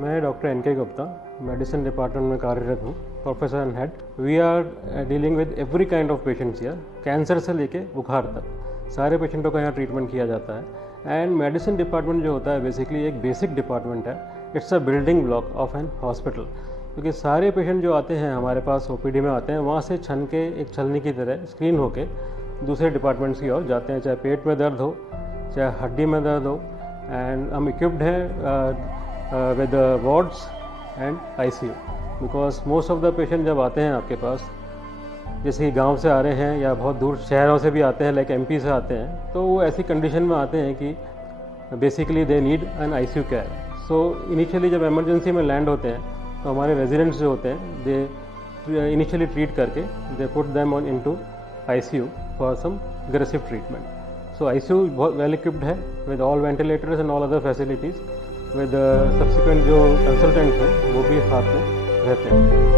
मैं doctor N K. Gupta medicine department में कार्यरत हूँ, professor and head. We are dealing with every kind of patients here, cancer से लेके बुखार तक सारे पेशेंटों का यहाँ ट्रीटमेंट किया जाता है। एंड मेडिसिन डिपार्टमेंट जो होता है बेसिकली एक बेसिक डिपार्टमेंट है, it's a building block of an hospital. क्योंकि सारे पेशेंट जो आते हैं हमारे पास ओपीडी में आते हैं, वहाँ से छन के एक छलनी की तरह स्क्रीन होके दूसरे डिपार्टमेंट्स की ओर जाते हैं, चाहे पेट में दर्द हो चाहे हड्डी में दर्द हो। एंड हम इक्विप्ड हैं with wards and ICU, because most of the patient जब आते हैं आपके पास, जैसे कि गांव से आ रहे हैं या बहुत दूर शहरों से भी आते हैं, लाइक एमपी से आते हैं, तो वो ऐसी कंडीशन में आते हैं कि basically they need an ICU care. So initially जब इमरजेंसी में लैंड होते हैं तो हमारे रेजिडेंट्स जो होते हैं दे इनिशियली ट्रीट करके they put them on into ICU for some aggressive treatment. So ICU बहुत वेल इक्विप्ड है with all ventilators and all other facilities, with subsequent जो कंसल्टेंट्स हैं वो भी साथ में रहते हैं।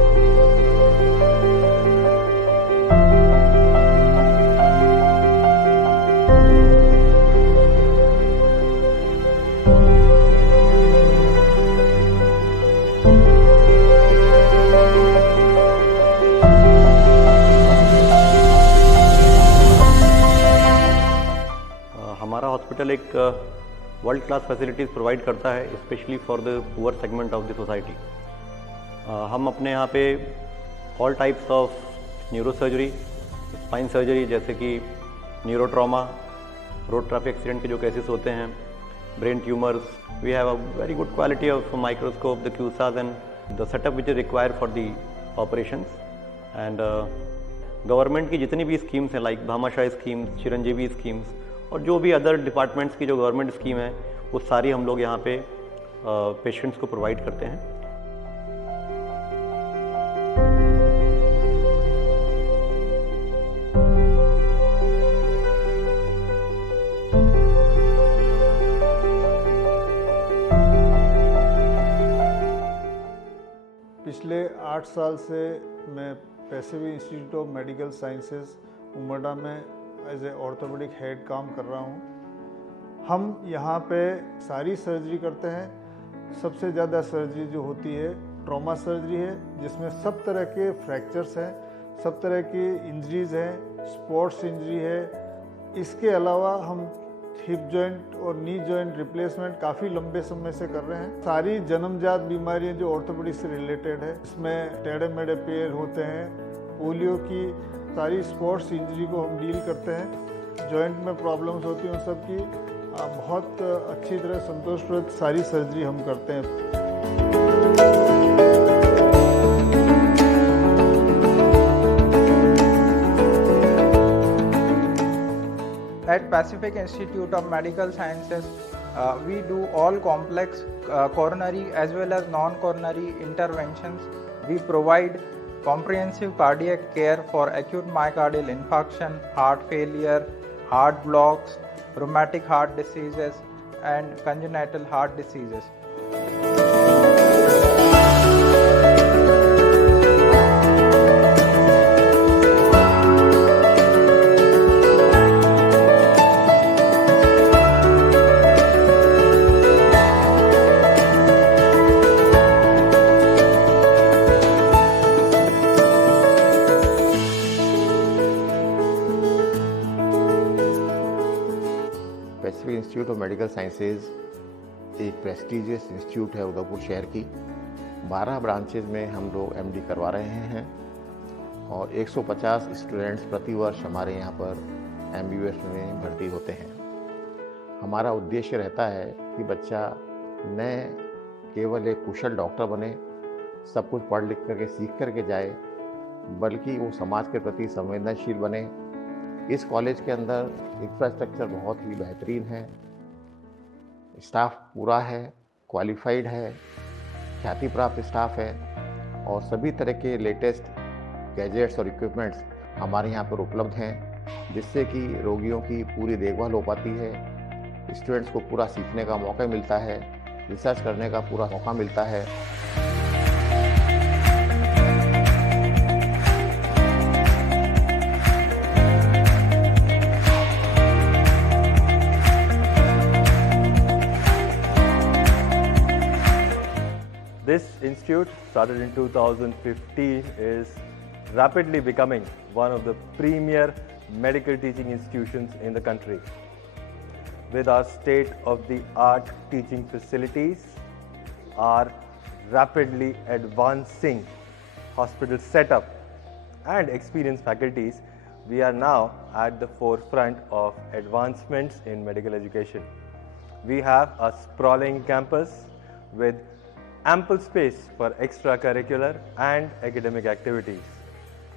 हमारा हॉस्पिटल एक वर्ल्ड क्लास फैसिलिटीज़ प्रोवाइड करता है, specially for the poor segment of the society. हम अपने यहाँ पे all types of neuro surgery, spine surgery जैसे कि neuro trauma, road traffic accident के जो केसेस होते हैं, brain tumours, we have a very good quality of microscope, the CUSAs and the setup which is required for the operations. And government की जितनी भी schemes हैं, like Bhamashah schemes, Chiranjeevi schemes और जो भी अदर डिपार्टमेंट्स की जो गवर्नमेंट स्कीम है, वो सारी हम लोग यहाँ पे पेशेंट्स को प्रोवाइड करते हैं। पिछले 8 साल से मैं Pacific Institute of Medical Sciences Umarda में एज ए ऑर्थोपेडिक हेड काम कर रहा हूँ। हम यहाँ पे सारी सर्जरी करते हैं। सबसे ज़्यादा सर्जरी जो होती है ट्रॉमा सर्जरी है, जिसमें सब तरह के फ्रैक्चर्स हैं, सब तरह की इंजरीज़ हैं, स्पोर्ट्स इंजरी है। इसके अलावा हम हिप जॉइंट और नी जॉइंट रिप्लेसमेंट काफ़ी लंबे समय से कर रहे हैं। सारी जन्मजात बीमारियाँ जो ऑर्थोपेडिक से रिलेटेड है, इसमें टेढ़े मेढ़े पैर होते हैं, पोलियो की सारी स्पोर्ट्स इंजरी को हम डील करते हैं। जॉइंट में प्रॉब्लम्स होती हैं उन सब की बहुत अच्छी तरह संतोषप्रद सारी सर्जरी हम करते हैं। At Pacific Institute of Medical Sciences, we do all complex coronary as well as non-coronary interventions. We provide comprehensive cardiac care for acute myocardial infarction, heart failure, heart blocks, rheumatic heart diseases, and congenital heart diseases. Pacific Institute of Medical sciences एक prestigious institute है उदयपुर शहर की। 12 branches में हम लोग MD करवा रहे हैं और 150 स्टूडेंट्स प्रति वर्ष हमारे यहाँ पर एमबीबीएस में भर्ती होते हैं। हमारा उद्देश्य रहता है कि बच्चा न केवल एक कुशल डॉक्टर बने, सब कुछ पढ़ लिख करके सीख करके जाए, बल्कि वो समाज के प्रति संवेदनशील बने। इस कॉलेज के अंदर इंफ्रास्ट्रक्चर बहुत ही बेहतरीन है, स्टाफ पूरा है, क्वालिफाइड है, ख्याति प्राप्त स्टाफ है और सभी तरह के लेटेस्ट गैजेट्स और इक्विपमेंट्स हमारे यहाँ पर उपलब्ध हैं, जिससे कि रोगियों की पूरी देखभाल हो पाती है, स्टूडेंट्स को पूरा सीखने का मौका मिलता है, रिसर्च करने का पूरा मौका मिलता है। This institute, started in 2015, is rapidly becoming one of the premier medical teaching institutions in the country. With our state-of-the-art teaching facilities, our rapidly advancing hospital setup and experienced faculties, we are now at the forefront of advancements in medical education. We have a sprawling campus with ample space for extracurricular and academic activities.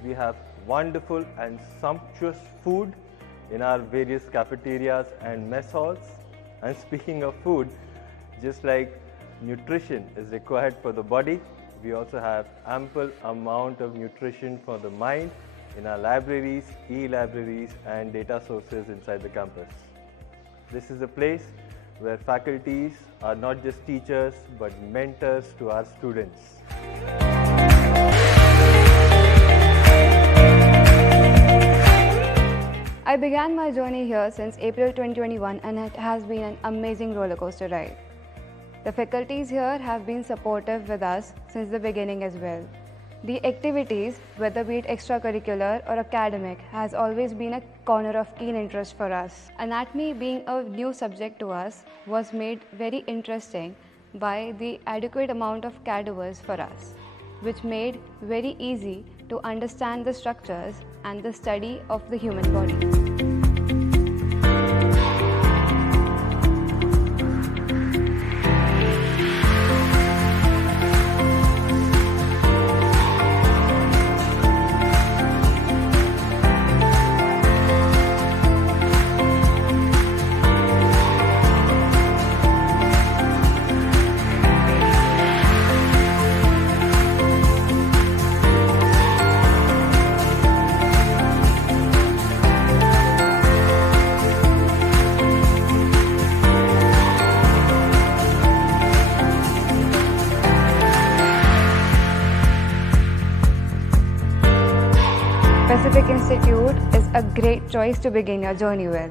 We have wonderful and sumptuous food in our various cafeterias and mess halls. And speaking of food, just like nutrition is required for the body, we also have ample amount of nutrition for the mind in our libraries, e-libraries and data sources inside the campus. This is a place where faculties are not just teachers but mentors to our students. I began my journey here since April 2021 and it has been an amazing roller coaster ride. The faculties here have been supportive with us since the beginning as well. The activities, whether be it extracurricular or academic, has always been a corner of keen interest for us. Anatomy, being a new subject to us, was made very interesting by the adequate amount of cadavers for us, which made very easy to understand the structures and the study of the human body. Pacific Institute is a great choice to begin your journey with.